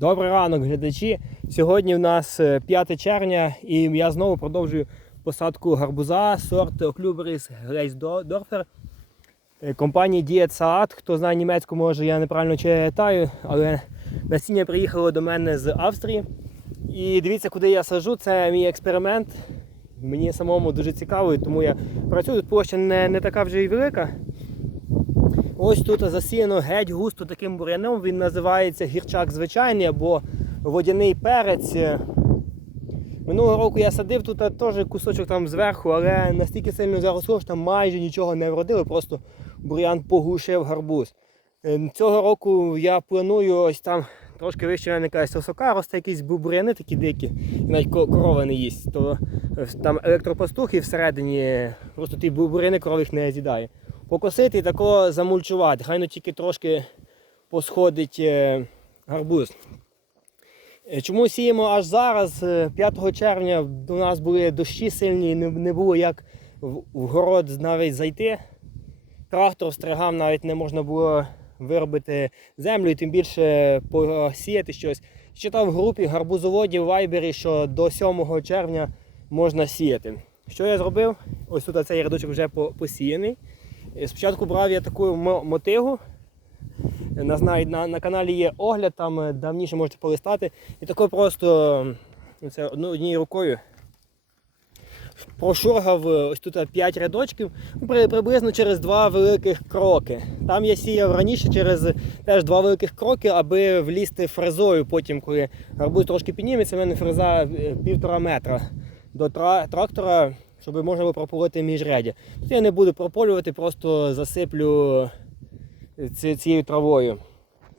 Добрий ранок, глядачі. Сьогодні в нас е, 5 червня і я знову продовжую посадку гарбуза сорт Оклюберіс Грейсдорфер компанії Saat. Хто знає німецьку, може я неправильно читаю, але насіння приїхало до мене з Австрії. І дивіться, куди я саджу. Це мій експеримент. Мені самому дуже цікаво, тому я працюю. Тут площа не, не така вже й велика. Ось тут засіяно геть густо таким бур'яном. Він називається гірчак звичайний або водяний перець. Минулого року я садив тут теж кусочок там зверху, але настільки сильно заросло, що там майже нічого не вродило, просто бур'ян поглушив гарбуз. Е, Цього року я планую ось там трошки вище мене якась осока, росте якісь бур'яни такі дикі, навіть корова не їсть. То е, там електропастух і всередині просто ті бур'яни корова їх не з'їдає покосити і тако замульчувати. Хай ну тільки трошки посходить е, гарбуз. Е, Чому сіємо аж зараз? Е, 5 червня до нас були дощі сильні, не, було як в город навіть зайти. Трактор стригав, навіть не можна було виробити землю і тим більше посіяти щось. Читав в групі гарбузоводів в Вайбері, що до 7 червня можна сіяти. Що я зробив? Ось тут цей рядочок вже посіяний. Е, Спочатку брав я таку мотигу. Е, На, на, на каналі є огляд, там е, давніше можете полистати. І тако просто це однією рукою прошургав е, ось тут 5 рядочків, ну, при, приблизно через два великих кроки. Там я сіяв раніше через теж два великих кроки, аби влізти фрезою. Потім, коли гарбуз трошки підніметься, в мене фреза півтора метра до тра- трактора, щоб можна було прополити міжряддя. Тут я не буду прополювати, просто засиплю цією травою.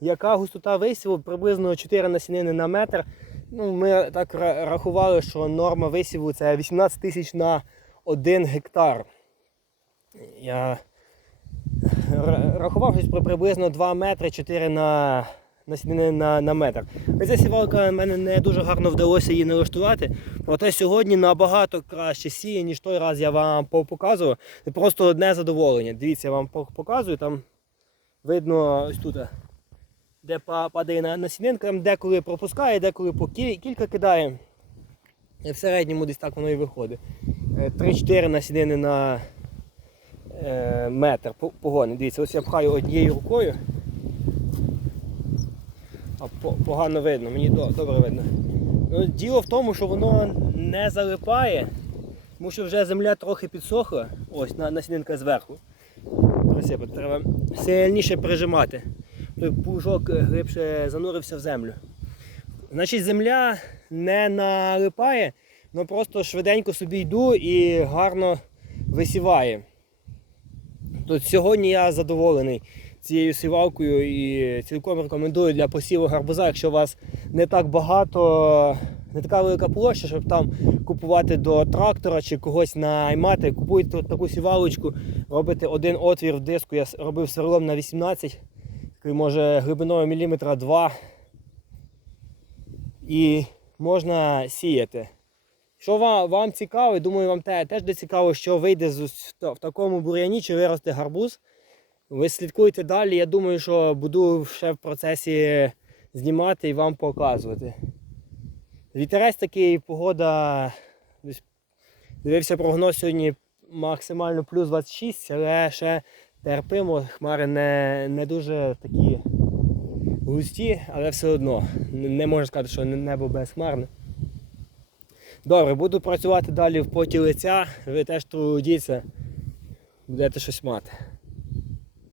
Яка густота висіву? Приблизно 4 насінини на метр. Ну, ми так рахували, що норма висіву це 18 тисяч на 1 гектар. Я рахував щось при приблизно 2 метри 4 на насінини на, на метр. Ця сівалка в мене не дуже гарно вдалося її налаштувати. Проте сьогодні набагато краще сіє, ніж той раз я вам показував. Це просто одне задоволення. Дивіться, я вам показую там. Видно ось тут, де падає на насінинка, там деколи пропускає, деколи по кілька кидає. І в середньому десь так воно і виходить. Е, 3-4 насінини на е, метр погони. Дивіться, ось я пхаю однією рукою. А погано видно, мені добре видно. Ну, діло в тому, що воно не залипає, тому що вже земля трохи підсохла. Ось на насінинка зверху присипати. Треба сильніше прижимати. Той пушок е, глибше занурився в землю. Значить, земля не налипає, але просто швиденько собі йду і гарно висіває. Тут сьогодні я задоволений цією сівалкою і цілком рекомендую для посіву гарбуза, якщо у вас не так багато, не така велика площа, щоб там купувати до трактора чи когось наймати. Купуйте таку сівалочку, робите один отвір в диску. Я робив сверлом на 18, такий, може глибиною міліметра 2. І можна сіяти. Що вам, вам цікаво, думаю, вам те, теж буде цікаво, що вийде з, в такому бур'яні, чи виросте гарбуз. Ви слідкуйте далі. Я думаю, що буду ще в процесі знімати і вам показувати. Вітерець такий, погода. Дивився прогноз сьогодні максимально плюс 26, але ще терпимо. Хмари не, не дуже такі густі, але все одно. Не можна сказати, що небо безхмарне. Добре, буду працювати далі в поті лиця. Ви теж трудіться, будете щось мати.